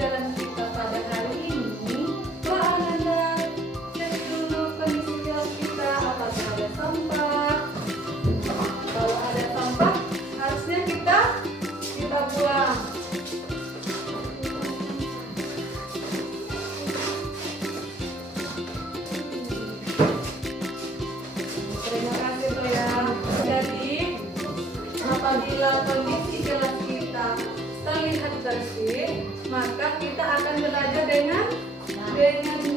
pembelajaran kita pada hari ini, coba Ananda cek dulu kondisi kelas kita, apakah ada sampah. Kalau ada sampah, harusnya kita buang. Terima kasih Bu ya. Jadi apabila kondisi kelas kita terlihat bersih, maka kita akan belajar dengan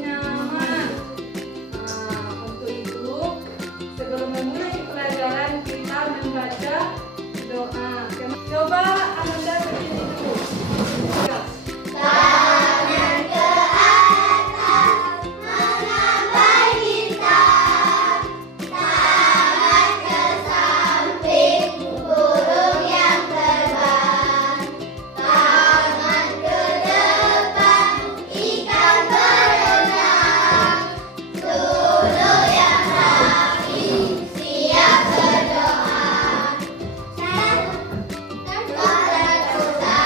nyaman. Nah, untuk itu sebelum memulai pelajaran kita membaca doa. Coba Ananda berdiri dulu. Tangan ke atas, menambah bintang. Tangan ke samping, burung yang terbang. Tangan ke depan, ikan berenang. Dulu yang rapi, siap berdoa. Pada doa,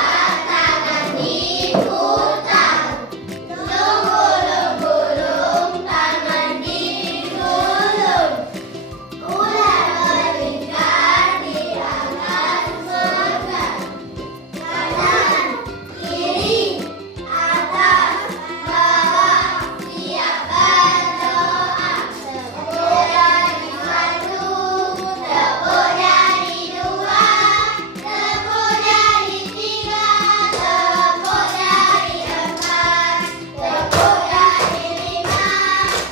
tangan diputar. Burung-burung, tangan digulung. Ular melingkar di atas megang. Kanan, kiri, atas, bawah, siap berdoa. Tepuk dari satu, tepuk dari dua, tepuk dari tiga, tepuk dari empat, tepuk dari lima,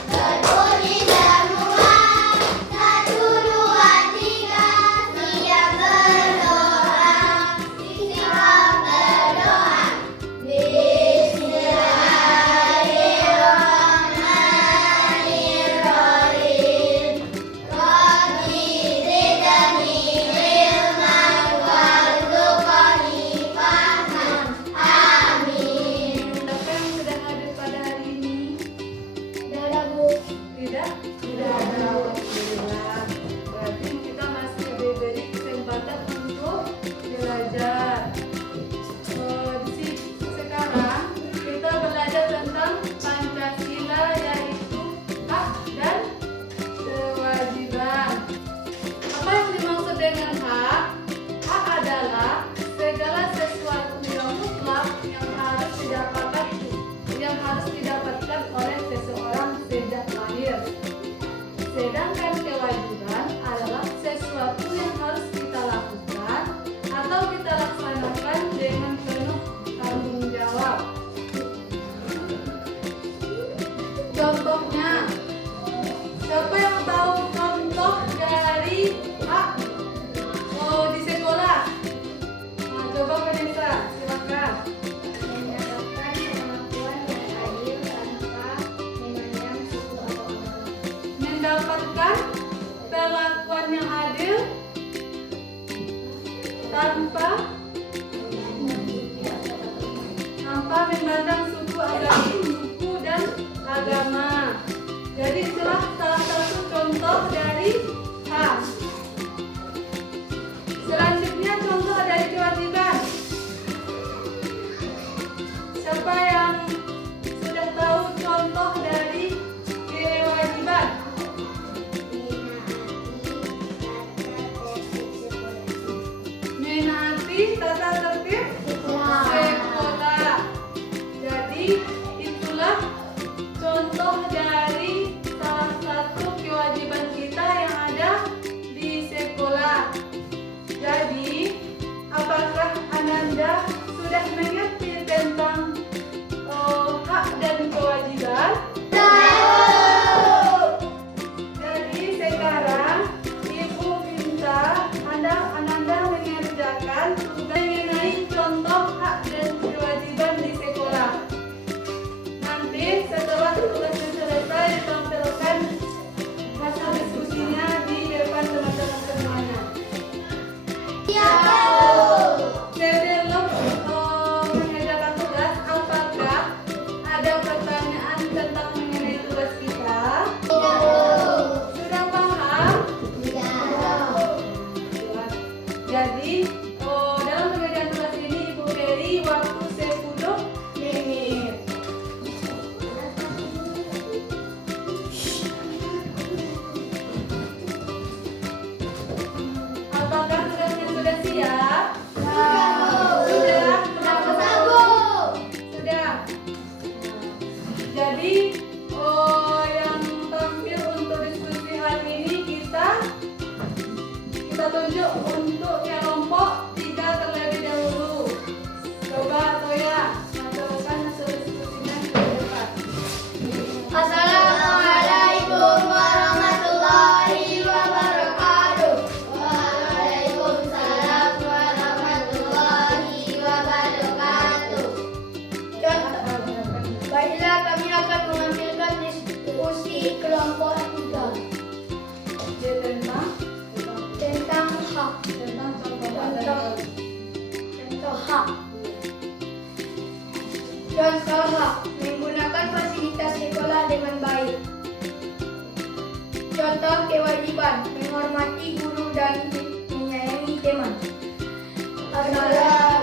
berbunyi semua. Satu, dua, tiga, siap berdoa. Siap berdoa. Bismillahirrahmanirrahim. Rabbi zidni ilman warzuqni fahman. Amin. Siapa yang sudah hadir pada hari ini? Dadah Bu. Tidak? Tidak ada. Alhamdulillah. Berarti kita masih diberi kesempatan untuk belajar. Sekarang kita belajar tentang Pancasila, yaitu hak dan kewajiban. Apa yang dimaksud dengan hak? Hak adalah segala sesuatu yang mutlak yang harus didapatkan oleh seseorang sejak lahir. Sedangkan kewajiban adalah sesuatu yang harus kita lakukan atau kita laksanakan dengan penuh tanggung jawab. Contohnya, siapa yang tahu contoh dari hak di sekolah? Nah, coba Vanessa, silakan. Mendapatkan pengakuan yang adil tanpa memandang suku atau agama. Mendapatkan perlakuan yang adil tanpa memandang suku dan agama. Jadi itulah salah satu contoh dari hak. Selanjutnya contoh dari kewajiban. Siapa yang sudah tahu contoh dari kewajiban? Menaati tata tertib sekolah. Jadi itulah contoh dari salah satu kewajiban kita yang ada di sekolah. Jadi apakah Ananda sudah mengerti tentang Contoh H. Menggunakan fasilitas sekolah dengan baik. Contoh kewajiban. Menghormati guru dan menyayangi teman. Adalah